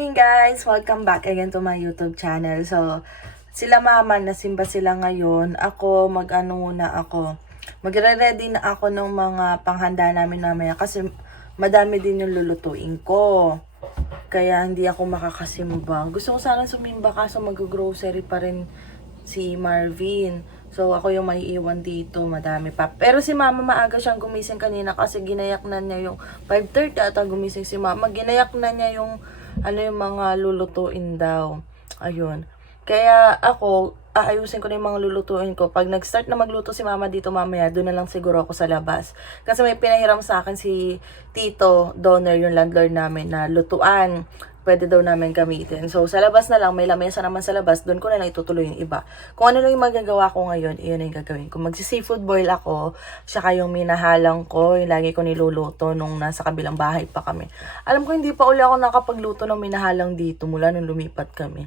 morning guys! Welcome back again to my YouTube channel. So, sila mama, nasimba sila ngayon. Ako, muna ako. Magre-ready na ako ng mga panghanda namin mamaya kasi madami din yung lulutuin ko. Kaya hindi ako makakasimba. Gusto ko sana sumimba kaso mag-grocery pa rin si Marvin. So, ako yung may iwan dito. Madami pa. Pero si mama maaga siyang gumising kanina kasi ginayak na niya yung 5:30 ata gumising si mama. Ginayak na niya yung yung mga lulutuin daw. Ayun. Kaya ako, aayusin ko na yung mga lulutuin ko. Pag nag-start na magluto si mama dito mamaya, doon na lang siguro ako sa labas. Kasi may pinahiram sa akin si Tito Donner, yung landlord namin, na lutuan. Pwede daw namin gamitin. So, sa labas na lang, may lamesa naman sa labas, doon ko na lang itutuloy yung iba. Kung ano lang yung magagawa ko ngayon, iyon yung gagawin. Kung magsi-seafood boil ako, saka yung minahalang ko, yung lagi ko niluluto nung nasa kabilang bahay pa kami. Alam ko, hindi pa uli ako nakapagluto ng minahalang dito mula nung lumipat kami.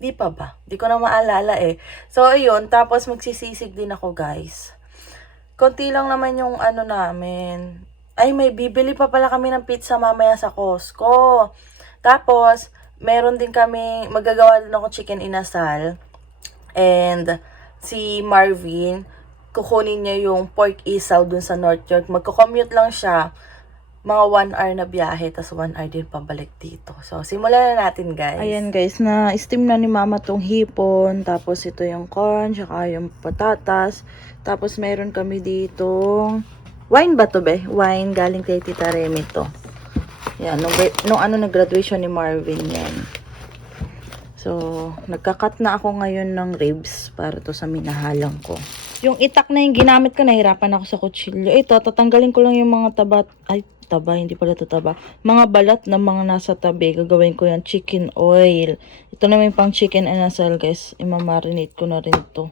Di pa ba? Di ko na maalala eh. So, ayun. Tapos, magsisisig din ako, guys. Konti lang naman yung namin. Ay, may bibili pa pala kami ng pizza mamaya sa Costco. Tapos, meron din kami, magagawa din ako chicken inasal. And, si Marvin, kukunin niya yung pork isaw dun sa North York. Magko-commute lang siya. Mga 1 hour na biyahe, tas 1 hour din pabalik dito. So, simulan na natin, guys. Ayan, guys, na-steam na ni mama tong hipon. Tapos, ito yung corn, tsaka yung patatas. Tapos, meron kami ditong wine ba to, be? Wine, galing kay Tita Remy to. Yan, nung nag-graduation ni Marvin yan. So, nagka-cut na ako ngayon ng ribs para to sa minahalang ko. Yung itak na yung ginamit ko, nahirapan ako sa kutsilyo. Ito, tatanggalin ko lang yung mga taba, hindi pala ito taba. Mga balat na mga nasa tabi. Gagawin ko yan, chicken oil. Ito naman yung pang chicken inasal, guys. Imamarinate ko na rin to.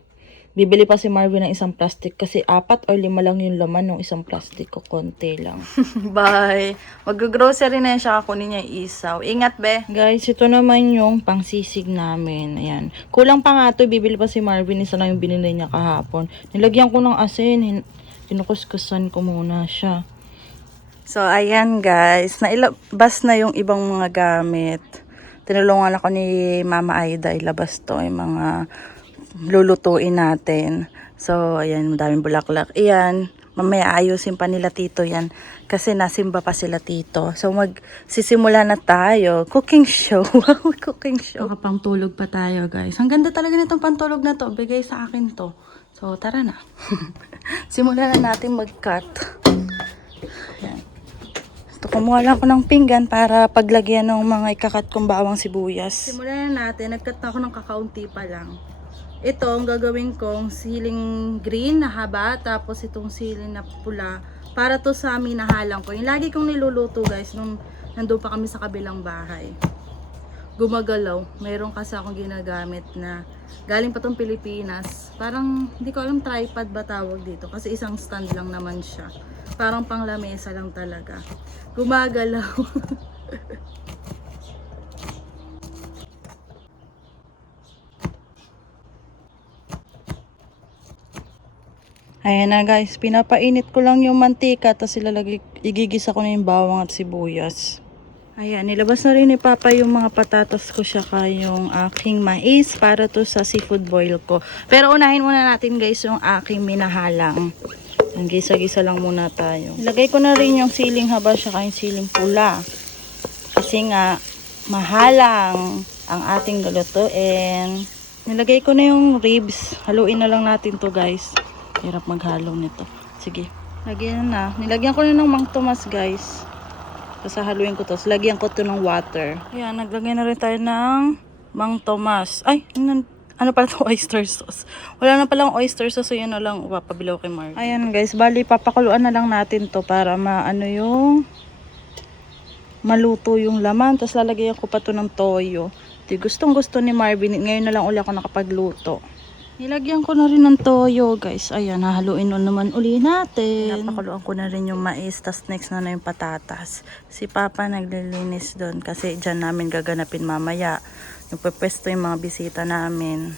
Bibili pa si Marvin ng isang plastic kasi 4 or 5 lang yung laman ng isang plastic ko. Konti lang. Bye! Mag-grocery na yan siya. Kunin niya yung isaw. Ingat, be! Guys, ito naman yung pangsisig namin. Ayan. Kulang pa nga ito. Bibili pa si Marvin. Isa lang yung binili niya kahapon. Nilagyan ko ng asin. Kinukuskusan ko muna siya. So, ayan guys. Nailabas na yung ibang mga gamit. Tinulungan ako ni Mama Aida ilabas to. Yung mga lulutuin natin. So, ayan, madaming bulaklak. Ayan, mamaya ayusin pa nila Tito yan. Kasi nasimba pa sila Tito. So, magsisimula na tayo. Cooking show. Wow, cooking show. Makapang tulog pa tayo, guys. Ang ganda talaga nitong pantulog na to. Bigay sa akin to. So, tara na. Simulan na natin mag-cut. Ayan. Ito, kumuha lang ako ng pinggan para paglagyan ng mga ikakat kong bawang sibuyas. Simulan na natin. Nag-cut na ako ng kakaunti pa lang. Ito, ang gagawin kong siling green na haba, tapos itong siling na pula, para to sa minahalang ko. Yung lagi kong niluluto, guys, nung nandun pa kami sa kabilang bahay. Gumagalaw. Mayroon kasi akong ginagamit na galing pa tong Pilipinas. Parang, hindi ko alam, tripod ba tawag dito. Kasi isang stand lang naman siya. Parang pang lamesa lang talaga. Gumagalaw. Ayan na guys, pinapainit ko lang yung mantika, tapos igigisa ko na yung bawang at sibuyas. Ayan, nilabas na rin ni Papa yung mga patatas ko, saka yung aking mais para to sa seafood boil ko. Pero unahin muna natin guys yung aking minahalang. Ang gisa-gisa lang muna tayo. Ilagay ko na rin yung siling haba, saka yung siling pula. Kasi nga, mahalang ang ating lulutuin. Nilagay ko na yung ribs. Haluin na lang natin to guys. Hirap maghalo nito. Sige. Lagyan na. Nilagyan ko na ng Mang Tomas, guys. Tapos haluin ko to. So, lagyan ko to ng water. Ayan, naglagay na rin tayo ng Mang Tomas. Ay, ano pala to? Oyster sauce. Wala na palang oyster sauce. So, yun na lang. Papabilaw kay Mark. Ayan, guys. Bali, papakuluan na lang natin to para maluto yung laman. Tapos, lalagyan ko pa to ng toyo. Gustong gusto ni Marvin. Ngayon na lang uli ako nakapagluto. Nilagyan ko na rin ng toyo, guys. Ayan, hahaluin naman uli natin. Napakuluan ko na rin yung mais. Tas next na yung patatas. Si Papa naglilinis doon kasi dyan namin gaganapin mamaya. Nagpepwesto yung mga bisita namin.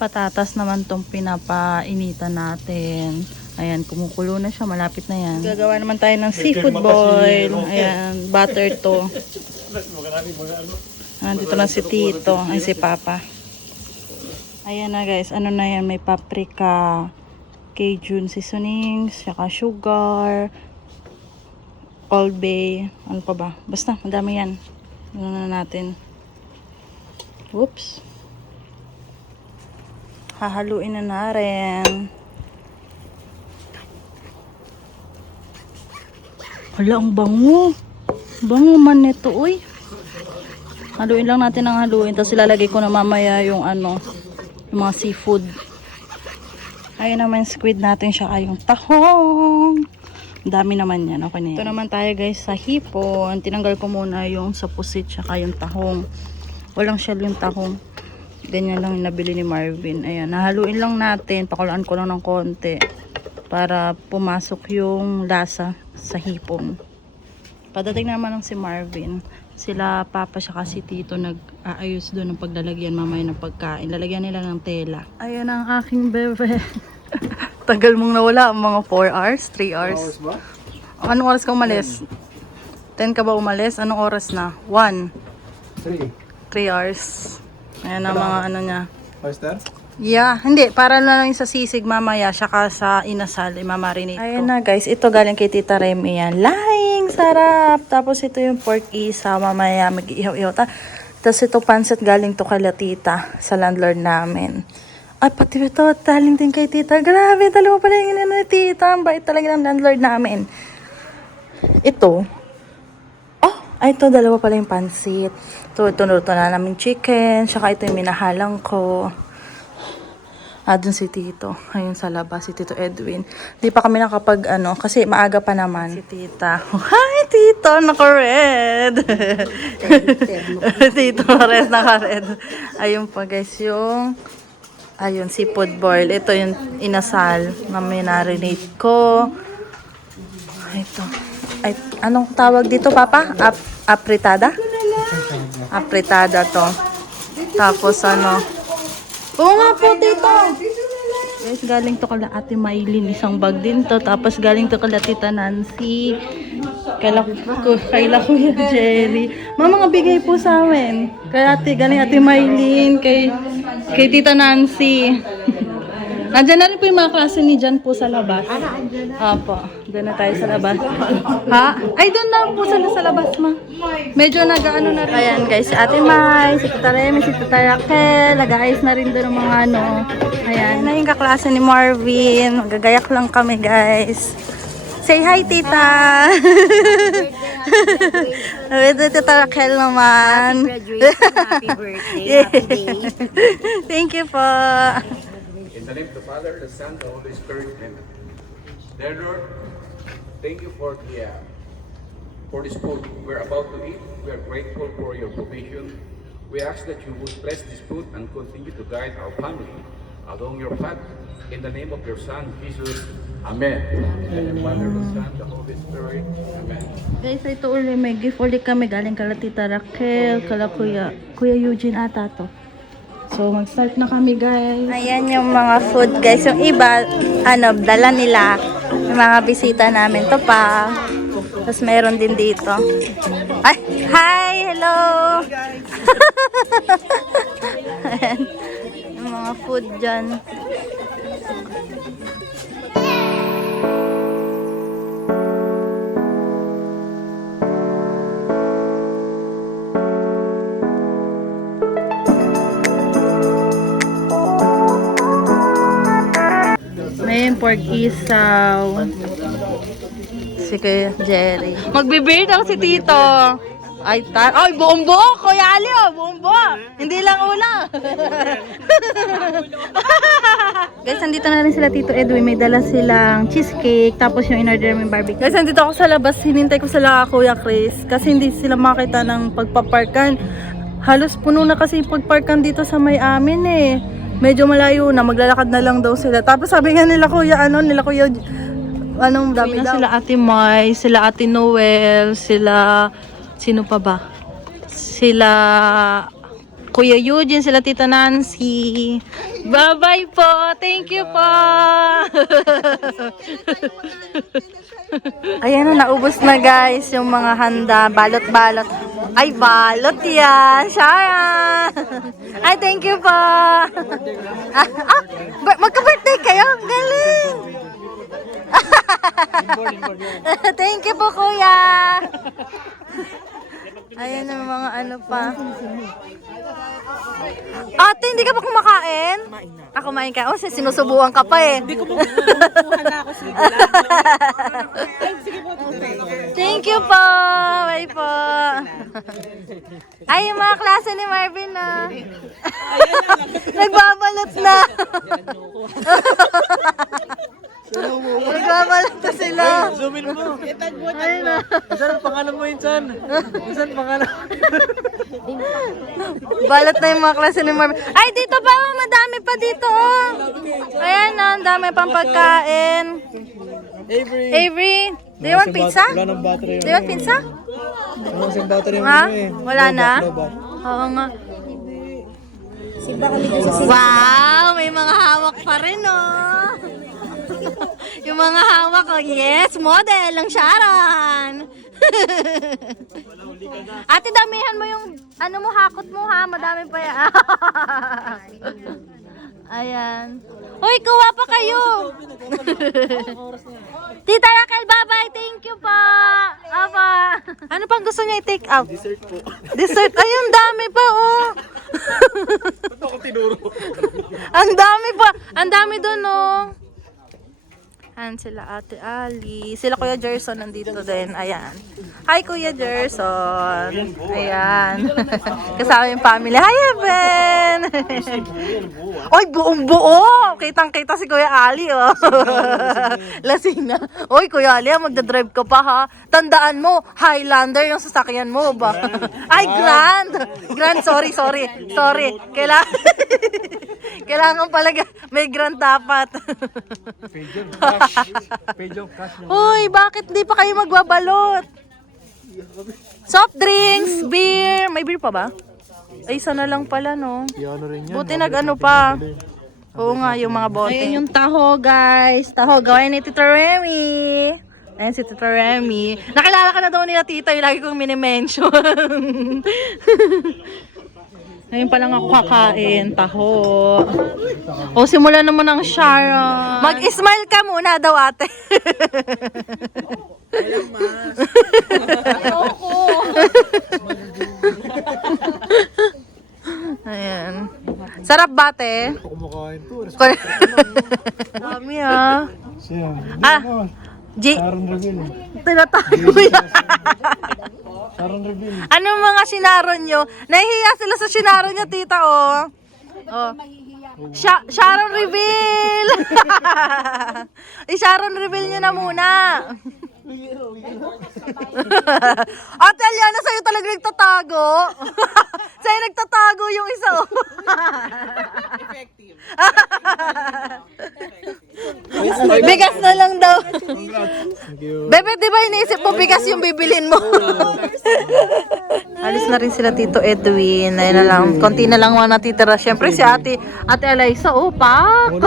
Patatas naman tong pinapainitan natin. Ayan, kumukulo na siya. Malapit na yan. Gagawa naman tayo ng seafood boil. Ayan, butter to. Nandito na si Tito, ay si Papa. Ayan na guys, ano na yan, may paprika, Cajun seasonings, saka sugar, Old Bay, ano pa ba? Basta, madami yan. Ano na natin. Whoops. Hahaluin na rin. Hala, ang bango. Bango man nito, uy. Haluin lang natin ang haluin. Tapos ilalagay ko na mamaya yung ano, yung mga seafood. Ayun naman squid natin siya ay yung tahong. Ang dami naman yan. Okay na yan. Ito naman tayo guys sa hipon. Tinanggal ko muna yung sa pusit tsaka yung tahong. Walang shell yung tahong. Ganyan lang yung nabili ni Marvin. Ayan, nahaluin lang natin. Pakulaan ko lang ng konti. Para pumasok yung lasa sa hipon. Padating naman ng si Marvin. Sila Papa siya kasi Tito nag-aayos doon ng paglalagyan mamaya ng pagkain. Lalagyan nila ng tela. Ayan ang aking bebe. Tagal mong nawala. Mga 4 hours? 3 hours? Ba? Anong oras ka umalis? 10 ka ba umalis? Anong oras na? 1? 3. 3 hours. Ayan ang mga ano niya. Oyster? Yeah, hindi. Para na lang yung sa sisig mamaya. Saka sa inasal. Imamarinate ko. Ayan na guys. Ito galing kay Tita Remy yan. Lahing sarap. Tapos ito yung pork isa. Mamaya mag-ihaw-ihaw. Tapos ito pancit galing to kay Tita. Sa landlord namin. Ay, pati ito. Taling din kay Tita. Grabe. Dalawa pala yung ina ni Tita. Ang bait talaga ng landlord namin. Ito. Oh, ay ito. Dalawa pala yung pancit. Ito na namin chicken. Saka ito yung minahalang ko. Dun si Tito. Ayun sa labas, si Tito Edwin. Di pa kami nakapag ano, kasi maaga pa naman. Si Tita. Hi, Tito! Naka-red! Tito, red, naka-red. Ayun pa guys, yung ayun, seafood boil. Ito yung inasal na minarinate ko. Ito. Ay, anong tawag dito, Papa? Apritada? Apritada to. Tapos ano, oo nga po, Tito. Guys, galing to kala Ate Maylin. Isang bag din to. Tapos galing to kala Tita Nancy. Kaila Kuya Jerry. Mga bigay po sa amin. Galing Ate Maylin. Kay Tita Nancy. Nandiyan na rin po yung mga klase ni Jan po sa labas. Apo, doon na tayo sa labas. Ha? Ay, doon na po sa labas, ma. Medyo nag-ano na rin. Ayan guys, si Ate Mai, si Tita Remy, si Tita Raquel. Nag-ayos na rin doon ng mga ano. Ayan, na yung kaklase ni Marvin. Magagayak lang kami guys. Say hi, Tita! With Tita Raquel naman. Happy birthday. Happy day. Thank you po. In the name of the Father, the Son, the Holy Spirit, amen. Dear Lord, thank you for this food we're about to eat. We are grateful for your provision. We ask that you would bless this food and continue to guide our family along your path. In the name of your Son, Jesus, amen. And the Father, the Son, the Holy Spirit, amen. Guys, ito ulit, may gift ulit kami galing kala Tita Raquel, kala Kuya Eugene ata to. So, mag-start na kami, guys. Ayan yung mga food, guys. Yung iba, ano, dala nila. Yung mga bisita namin. Ito pa. Tapos meron din dito. Ay, hi! Hello! Ayan. Yung mga food dyan. May pork isaw. Si Kuya Jerry. Magbe-beer daw si Tito. Ay, buong buo, Kuya Ali, oh, buong buo. Hindi lang ulang. Guys, nandito na rin sila Tito Edwin. May dala silang cheesecake. Tapos yung in-order yung barbecue. Guys, nandito ako sa labas. Hinintay ko sila Kuya Chris. Kasi hindi sila makita ng pagpaparkan. Halos puno na kasi yung pagparkan dito sa may amin eh. Medyo malayo na, maglalakad na lang daw sila. Tapos sabi nga nila Kuya, anong dami daw. Sila Ate Mai, sila Ate Noel, sila, sino pa ba? Sila Kuya Eugene, sila Tita Nancy. Bye-bye po, thank you po. Ayan na, naubos na guys yung mga handa. Balot-balot. Ay, balot yan. Sharon. Ay, thank you po. Magka-birthday kayo? Galing. Thank you po, kuya. Ayan ang mga ano pa. Ate, hindi ka pa kumakain? Kumain ka. Oh, sinusubuan ka pa eh. Hindi ko makukuha na ako sige. Thank you po. Bye po. Ay, yung mga klase ni Marvin na. Nagbabalot na. Nagbabalot na sila. Zoomin mo. Ayun na. Saan pangalan mo yun, San? Saan pangalan? Balot na yung mga klase ni Marvin. Ay, dito pa. Oh, madami pa dito. Oh. Ayan na. Ang dami pang pagkain. Avery. Avery, do you want pizza? Wala ng battery. Do you want pizza? Wala ng battery. Ha? Wala na? Oo nga. Wow, may mga hawak pa rin, oh. Yung mga hawak, oh. Yes, model ng Sharon. Ate, damihan mo yung, ano mo, hakot mo, ha? Madami pa yan. Ayan. Uy, kuha pa kayo. Tita Raquel, bye-bye. Thank you pa. Apa. Ano pang gusto niya i-take out? Dessert po. Dessert. Ayun, dami pa, oh. Ba't ako tinuro? Ang dami pa. Ang dami dun, oh. Ayan sila Ate Ali. Sila Kuya Jerson nandito din. Ayan. Hi, Kuya Jerson. Ayan. Kasama yung family. Hi, Evan. Oy, buong buo. Kitang-kita si Kuya Ali, oh. Lasing na. Oy, Kuya Ali, magdadrive ka pa, ha? Tandaan mo, Highlander yung sasakyan mo, ba? Ay, Grand. Grand, sorry. Kailangan pala may Grand dapat. Page of cash na. Uy, bakit di pa kayo magbabalot? Soft drinks, beer. May beer pa ba? Ay, isa na lang pala, no? Ano rin yan. Buti nag-ano pa. Oo nga, yung mga bote. Ayun yung taho, guys. Taho, gawain ni Tita Remy. Ayan si Tita Remy. Nakilala ka na daw nila, tita. Yung lagi kong mini-mention. Ngayon pa lang ako kakain, taho. O, simula naman ang Sharon. Mag-smile ka muna daw, ate. Ayan. Sarap ba, te? Ako kumakain to. Dami, ah. Siya. Sharon Reville. Tinatago yan. Sharon Reville. Anong mga sinaron nyo? Nahihiya sila sa sinaron nyo, tita, oh. Oh. Sharon Reveal! I-Sharon Reveal nyo na muna. Ate Aliana, sa'yo talaga nagtatago. Sa'yo nagtatago yung isa, oh. Effective. Bigas na lang daw. Thank you. Bebe, di ba iniisip mo bigas yung bibilin mo? Alis na rin sila Tito Edwin. Ayun na lang. Konti na lang mga natitira. Siyempre si Ate Eliza, oh, pak.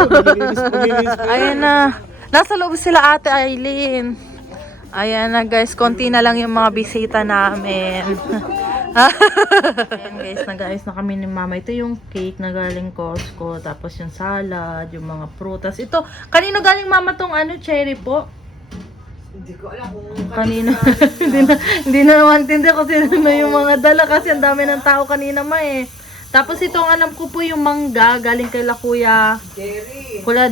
Ayan na. Nasa loob sila Ate Eileen. Ayan na guys, konti na lang yung mga bisita namin. Ayan guys, nag-ayos na kami ni Mama. Ito yung cake na galing Costco. Tapos yung salad, yung mga prutas. Ito, kanino galing Mama tong ano, cherry po? Hindi ko alam kung kanino. hindi na naman tindi ko sino yung mga dala kasi ang dami ng tao kanina eh. Tapos itong alam ko po yung mangga galing kay Kuya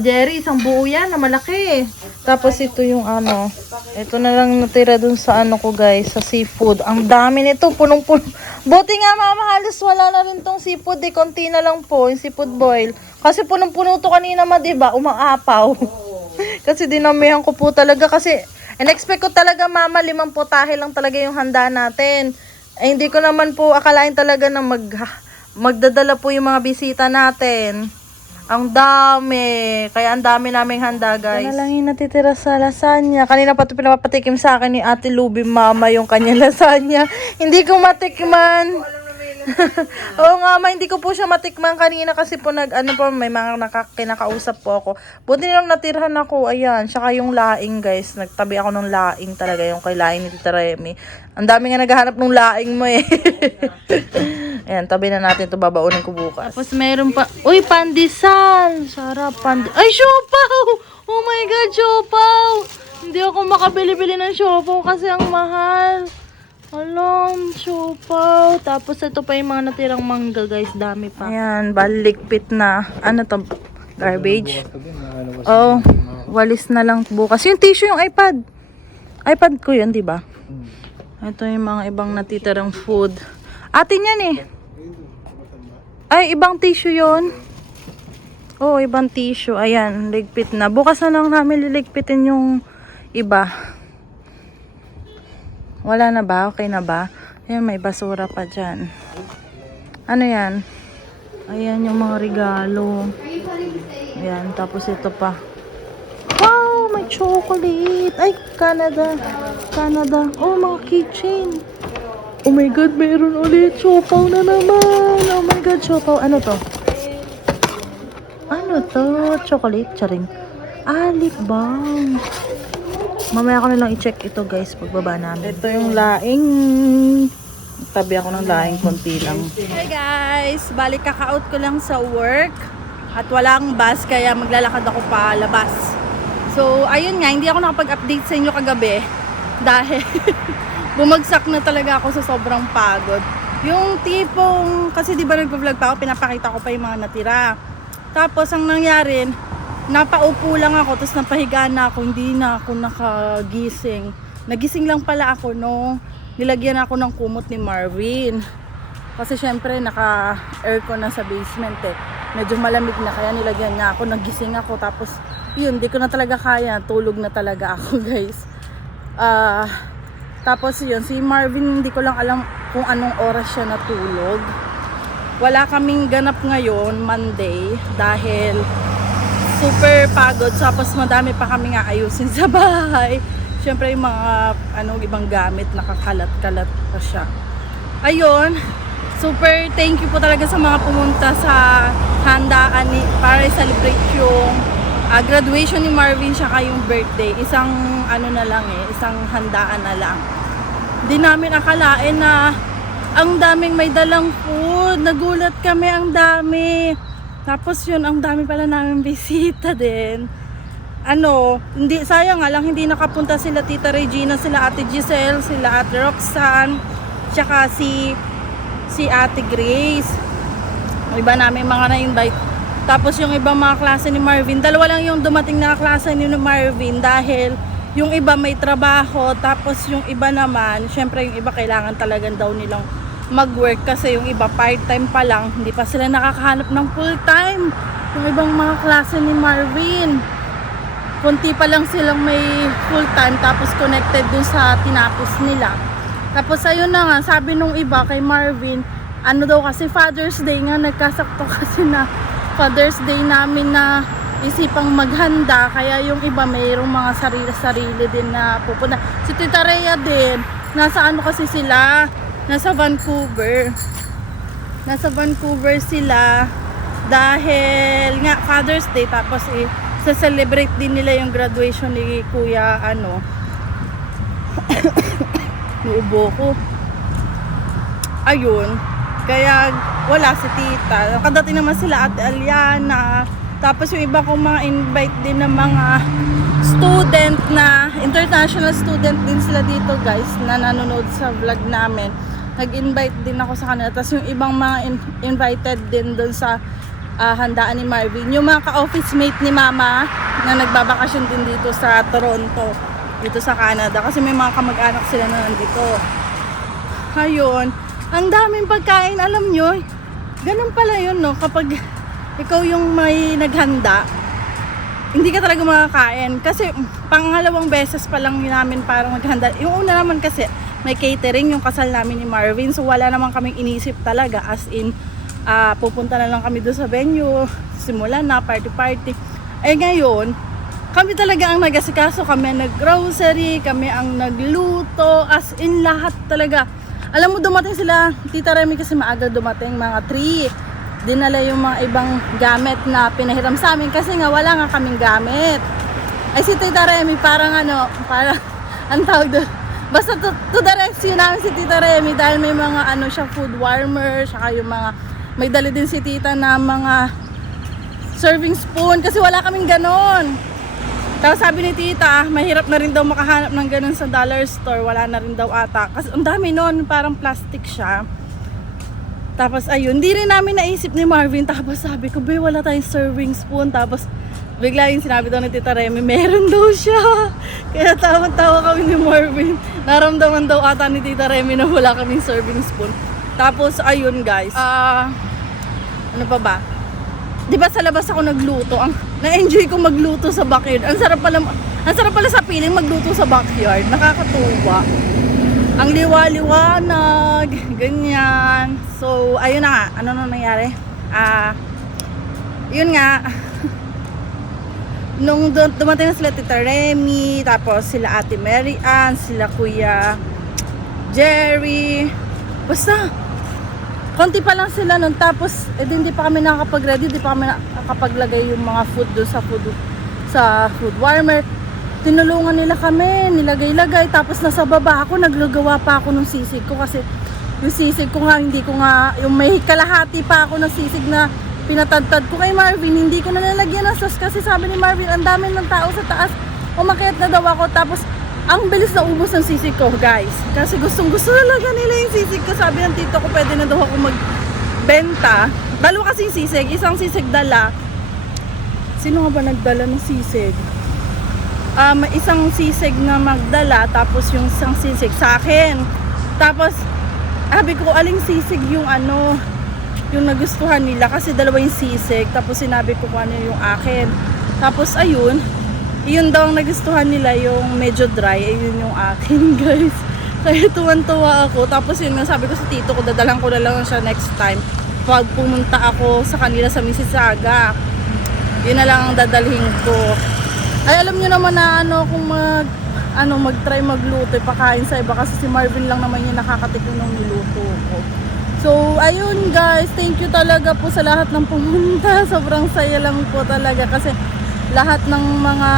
Jerry, isang buo yan na malaki. Tapos ito yung ano, ito na lang natira dun sa ano ko guys, sa seafood. Ang dami nito, punong-puno. Buti nga Mama, halos wala na rin tong seafood eh, konti na lang po yung seafood boil. Kasi punong-puno to kanina diba, umaapaw. Kasi dinamihan ko po talaga kasi in-expect ko talaga Mama, 5 putahe lang talaga yung handa natin. Eh, hindi ko naman po akalain talaga na magdadala po yung mga bisita natin. Ang dami. Kaya ang dami naming handa, guys. Ano lang yung natitira sa lasagna. Kanina pa ito pinapatikim sa akin ni Ate Luby Mama yung kanyang lasagna. Hindi ko matikman. Oo nga, hindi ko po siya matikman kanina kasi po may mga kinakausap po ako. Buti lang natirhan ako, ayan. Saka yung laing, guys. Nagtabi ako ng laing talaga, yung kay laing ni Tita Remy. Ang dami nga naghahanap ng laing mo eh. Ayan, tabi na natin ito, babaunin ko bukas. Tapos meron pa, uy, pandesal. Sarap, ay, siopaw! Oh my God, siopaw! Hindi ako makabili-bili ng siopaw kasi ang mahal. Alon, siopaw. Tapos ito pa yung mga natirang mangga, guys. Dami pa. Ayan, balikpit na. Ano to? Garbage? Oh, walis na lang bukas. Yung tissue, yung iPad. iPad ko yun, di ba? Ito yung mga ibang natitirang food. Atin yan eh. Ay, ibang tissue yun. Oh, ibang tissue. Ayan, ligpit na. Bukas na lang namin liligpitin yung iba. Wala na ba? Okay na ba? Ayan, may basura pa dyan. Ano yan? Ayan yung mga regalo. Ayan, tapos ito pa. Wow, may chocolate. Ay, Canada. Canada. Oh, mga keychain. Oh my God, meron ulit. Siopaw na naman. Oh my God, siopaw. Ano to? Ano to? Chocolate? Charing. Ah, lip balm. Mamaya ko na lang i-check ito, guys, pagbaba namin. Ito yung laing. Tabi ako ng laing, konti lang. Hey guys, balik kaka-out ko lang sa work at walang bus kaya maglalakad ako pa labas. So, ayun nga, hindi ako nakapag-update sa inyo kagabi dahil bumagsak na talaga ako sa sobrang pagod. Yung tipong, kasi di ba nagpa-vlog pa ako, pinapakita ko pa yung mga natira. Tapos, ang nangyari, napaupo lang ako, tapos napahiga na ako, hindi na ako nakagising. Nagising lang pala ako nung nilagyan ako ng kumot ni Marvin. Kasi syempre naka-aircon na sa basement eh. Medyo malamig na kaya nilagyan niya ako, nagising ako. Tapos yun, di ko na talaga kaya, tulog na talaga ako guys. Tapos yun, si Marvin hindi ko lang alam kung anong oras siya natulog. Wala kaming ganap ngayon, Monday, dahil super pagod, tapos madami pa kami nga ayusin sa bahay. Siyempre yung mga ibang gamit nakakalat-kalat pa siya. Ayun, super thank you po talaga sa mga pumunta sa handaan para i-celebrate yung graduation ni Marvin saka yung birthday. Isang na lang isang handaan na lang. Di namin akalain na ang daming may dalang food. Nagulat kami, ang dami. Tapos yun, ang dami pala namin bisita din. Hindi, sayang nga lang, hindi nakapunta sila Tita Regina, sila Ate Giselle, sila Ate Roxanne, tsaka si Ate Grace. Iba namin mga na-invite. Tapos yung ibang mga klase ni Marvin, dalawa lang yung dumating na klase ni Marvin dahil yung iba may trabaho, tapos yung iba naman, syempre yung iba kailangan talagang daw nilang mag-work kasi yung iba part-time pa lang, hindi pa sila nakakahanap ng full-time. Yung ibang mga klase ni Marvin, kunti pa lang silang may full-time tapos connected dun sa tinapos nila. Tapos ayun na nga, sabi nung iba kay Marvin, daw kasi Father's Day nga, nagkasakto kasi na Father's Day namin na isipang maghanda, kaya yung iba mayroong mga sarili-sarili din na pupunta. Si Tita Rhea din, nasa kasi sila, nasa Vancouver sila dahil nga Father's Day, tapos sa-celebrate din nila yung graduation ni Kuya nuubo ko. Ayun, kaya wala si Tita. Nakadating naman sila Ate Aliana, tapos yung iba kong mga invite din ng mga student na international student din sila dito guys na nanonood sa vlog namin. Nag-invite din ako sa kanila. Tapos yung ibang mga invited din doon sa handaan ni Marvin. Yung mga ka-office mate ni Mama na nagbabakasyon din dito sa Toronto, dito sa Canada. Kasi may mga kamag-anak sila na nandito. Ayun. Ang daming pagkain. Alam nyo, ganun pala yun, no? Kapag ikaw yung may naghanda, hindi ka talaga makakain. Kasi pangalawang beses pa lang namin parang maghanda. Yung una naman kasi, may catering yung kasal namin ni Marvin, so wala naman kaming inisip talaga, as in pupunta na lang kami doon sa venue, simulan na party. Ngayon kami talaga ang nag-asikaso, kami ang nag-grocery, kami ang nagluto, as in lahat talaga. Alam mo, dumating sila, Tita Remy kasi maaga dumating, mga 3. Dinala yung mga ibang gamit na pinahiram sa amin kasi nga wala nga kaming gamit. Ay si Tita Remy parang parang ang tawag doon. Basta to the rescue namin si Tita Remy dahil may mga siya food warmer, saka yung mga, may dali din si Tita na mga serving spoon kasi wala kaming ganon. Tapos sabi ni Tita, mahirap na rin daw makahanap ng ganun sa dollar store. Wala na rin daw ata. Kasi ang dami nun, parang plastic siya. Tapos ayun, hindi rin namin naisip ni Marvin. Tapos sabi ko, "Be, wala tayong serving spoon." Tapos bigla yung sinabi daw ni Tita Remy, meron daw siya. Kaya tawa-tawa kami ni Marvin. Naramdaman daw ata ni Tita Remy na wala kaming serving spoon. Tapos ayun guys, ano pa ba? Di ba sa labas ako nagluto? Na-enjoy ko magluto sa backyard. Ang sarap pala sa piling magluto sa backyard. Nakakatuwa. Ang liwa-liwanag, ganyan. So, ayun na nga. Ano na nangyari? Yun nga. Nung dumating na sila Tita Remy, tapos sila Ate Mary Ann, sila Kuya Jerry. Basta, konti pa lang sila nun, tapos hindi pa kami nakakapag-ready, hindi pa kami nakakapaglagay yung mga food doon sa food warmer. Tinulungan nila kami, nilagay-lagay, tapos nasa baba ako, naglagawa pa ako ng sisig ko kasi yung sisig ko nga, hindi ko nga, yung may kalahati pa ako ng sisig na pinatadtad ko kay Marvin, hindi ko na nalagyan ng sauce kasi sabi ni Marvin, ang dami ng tao sa taas, umakyat na daw ako, tapos ang bilis na ubos ng sisig ko, guys. Kasi gustong-gusto talaga nila yung sisig ko. Sabi ng tito ko, pwede na daw ako magbenta. Dalawa kasi yung sisig. Isang sisig dala. Sino nga ba nagdala ng sisig? Isang sisig na magdala, tapos yung isang sisig sa akin. Tapos, sabi ko, aling sisig yung yung nagustuhan nila. Kasi dalawa yung sisig. Tapos sinabi ko kung ano yung akin. Tapos, ayun. Yun daw ang nagustuhan nila, yung medyo dry, ayun yung akin, guys. Kaya tuwan-tuwa ako. Tapos yun nga, sabi ko sa tito ko, dadalang ko na lang siya next time pag pumunta ako sa kanila sa Mississauga. Yun na lang ang dadalhin ko. Ay, alam nyo naman na kung mag-try magluto, pakain sa iba kasi si Marvin lang naman yung nakakatikim ng niluto ko. So, ayun guys, thank you talaga po sa lahat ng pumunta. Sobrang saya lang po talaga kasi lahat ng mga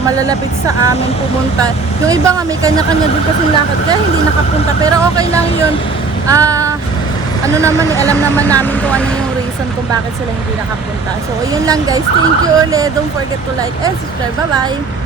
malalapit sa amin pumunta. Yung iba nga may kanya-kanya din kasi lakad kaya hindi nakapunta. Pero okay lang yun. Alam naman namin kung ano yung reason kung bakit sila hindi nakapunta. So, yun lang guys. Thank you ulit. Don't forget to like and subscribe. Bye-bye!